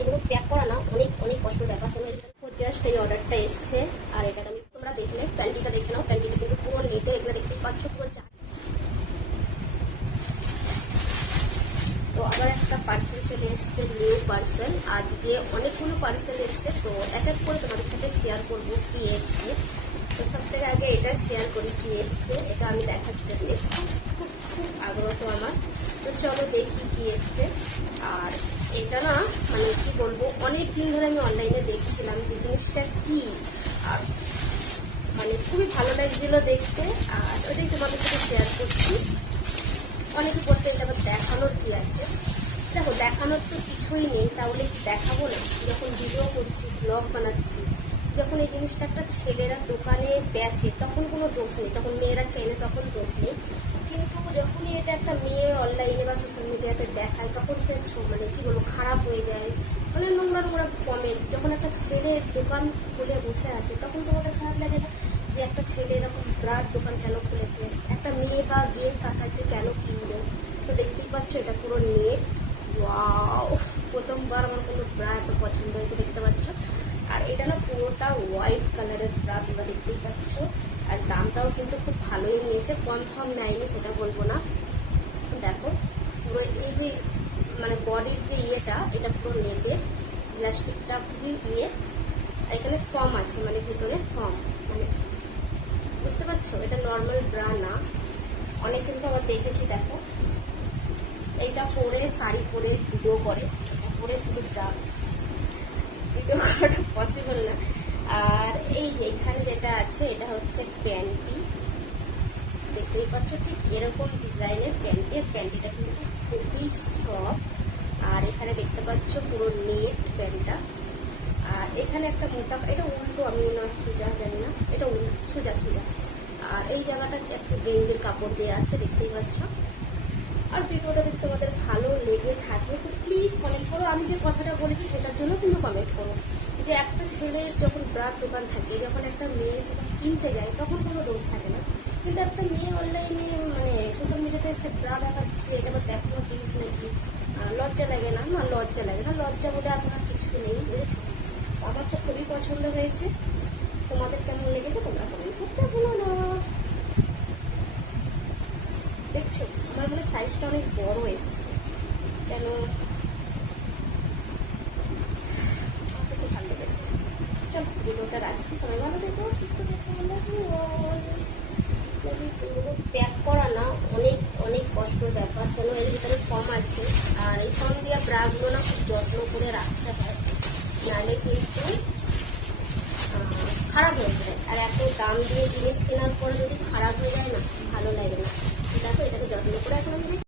এগুলো প্যাক করা না, অনেক অনেক কষ্টের ব্যাপার। হলো জাস্ট এই অর্ডারটা এসছে। আর এটাকে আমি তোমরা দেখলে প্যান্টিটা দেখে নাও। প্যান্টিটা কিন্তু পুরো নেটে এগুলো দেখতে পাচ্ছ, পুরো চা তো আবার একটা পার্সেল চলে এসছে নিউ পার্সেল আজকে অনেকগুলো পার্সেল এসছে, তো এক এক করে তোমাদের সাথে শেয়ার করব কি এসছে। তো সব থেকে আগে এটা শেয়ার করি কি এসছে, এটা আমি দেখার জন্য। খুব খুব আগ্রহ আমার। তো চলো দেখি কি এসছে। আর এটা না মানে কি বলব, অনেক দিন ধরে আমি অনলাইনে দেখছিলাম যে জিনিসটা কি। আর মানে খুবই ভালো লাগছিল দেখতে, আর ওটাই তোমাদের সাথে শেয়ার করছি। অনেকে বলতে এটা আবার দেখানোর কি আছে? দেখো, দেখানোর তো কিছুই নেই, তাহলে কি দেখাবো না? যখন ভিডিও করছি ব্লগ বানাচ্ছি, যখন এই জিনিসটা একটা ছেলেরা দোকানে বেচে, তখন কোনো দোষ নেই, তখন মেয়েরা কেনে, তখন দোষ নেই। এটা একটা মেয়ে অনলাইনে বা সোশ্যাল মিডিয়াতে দেখায়, তখন সে মানে কি বলব, খারাপ হয়ে যায়। মানে নোংরা নোংরা কমেন্ট যখন একটা ছেলে দোকান খুলে বসে আছে, তখন তোমাদের খারাপ লাগে না যে একটা ছেলে এরকম ব্রার দোকান কেন খুলেছে? একটা মেয়ে বা গিয়ে টাকাতে কেন কিনবে? তো দেখতেই পাচ্ছ, এটা পুরো নেট ওয়াও! প্রথমবার আমার কোনো ব্রা এত পছন্দ হয়েছে, দেখতে পাচ্ছ? আর এটা না পুরোটা হোয়াইট কালারের ব্রা তোমরা দেখতেই পাচ্ছ। আর দামটাও কিন্তু খুব ভালোই নিয়েছে, কম সম নেয়নি, সেটা বলব না। দেখো। পুরো এই যে মানে বডির যে ইয়েটা, এটা পুরো নেটের ইলাস্টিকটা খুবই ইয়ে। এখানে ফর্ম আছে মানে ভিতরে ফর্ম মানে বুঝতে পারছ? এটা নর্মাল ব্রা না। অনেক কিন্তু আবার দেখেছি, দেখো। এইটা পরে শাড়ি পরে ভিডিও করে। পরে শুধু ব্রা ভিডিও করাটা পসিবল না। আর এই এখানে যেটা আছে, এটা হচ্ছে প্যান্টি দেখতেই পাচ্ছ ঠিক এরকম ডিজাইনের প্যান্টের প্যান্টিটা কিন্তু খুবই সফট। আর এখানে দেখতে পাচ্ছ পুরো নেট প্যান্টটা। আর এখানে একটা মোটা, এটা উল্টো, আমি না সোজা জানি না, এটা সোজা সোজা। আর এই জায়গাটা একটু গেঞ্জের কাপড় দেওয়া আছে, দেখতেই পাচ্ছ। আর ভিডিওটা যদি তোমাদের ভালো লেগে থাকে, তো প্লিজ কমেন্ট করো। আমি যে কথাটা বলেছি, সেটার জন্য কিন্তু কমেন্ট করো। যে একটা ছেলে যখন ব্রার দোকান থাকে, যখন একটা মেয়ে সেটা কিনতে যায়, তখন কোনো দোষ থাকে না। কিন্তু একটা মেয়ে অনলাইনে মানে সোশ্যাল মিডিয়াতে সে ব্রা দেখাচ্ছে, এটা আবার দেখানোর জিনিস নাকি? লজ্জা লাগে না? না লজ্জা লাগে না। লজ্জা বলে আপনার কিছু নেই, বুঝেছ? আমার তো খুবই পছন্দ হয়েছে। তোমাদের কেমন লেগেছে? তোমরা কমেন্ট করতে ভুলো না। দেখছ, আমার মনে সাইজটা অনেক বড় এসছে। কেন? আমার খুব ভালো লেগেছে। চল, ভিডিওটা রাখছি। সবাই ভালো থেকো, সুস্থ থেকো প্যাক করা না, অনেক অনেক কষ্টের ব্যাপার। কেন এর ভিতরে ফর্ম আছে। আর এই ফর্ম দিয়ে ব্রাগুলো না খুব যত্ন করে রাখতে হয়। নাহলে কিন্তু খারাপ হয়ে যায়। আর এত দাম দিয়ে জিনিস কেনার পরে যদি খারাপ হয়ে যায় না, ভালো লাগে না। দেখো এটাকে যত্ন করে এখন